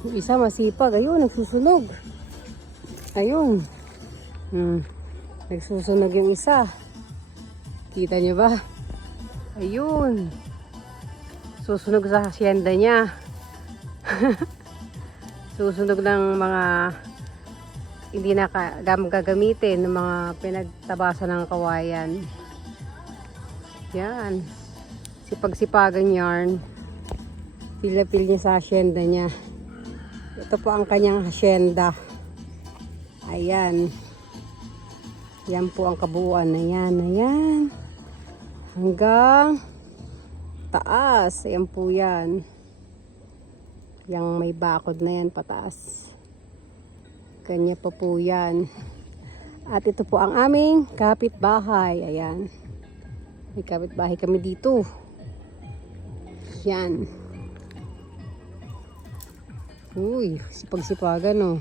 Yung isa masipag. Ayun, nagsusunog. Ayun. Nagsusunog yung isa. Kita nyo ba? Ayun. Susunog sa hacienda niya. Susunog ng mga hindi na gagamitin ng mga pinagtabasan ng kawayan. Yan. Sipag-sipagan yarn. Pila-pil niya sa hacienda niya. Ito po ang kanyang hacienda. Ayan. Yan po ang kabuuan na yan. Ayan. Hanggang taas. Ayan po yan. Yang may bakod na yan pataas. Kanya pa po yan. At ito po ang aming kapitbahay. Ayan. May kapitbahay kami dito. Yan. Uy, sipag-sipagan oh.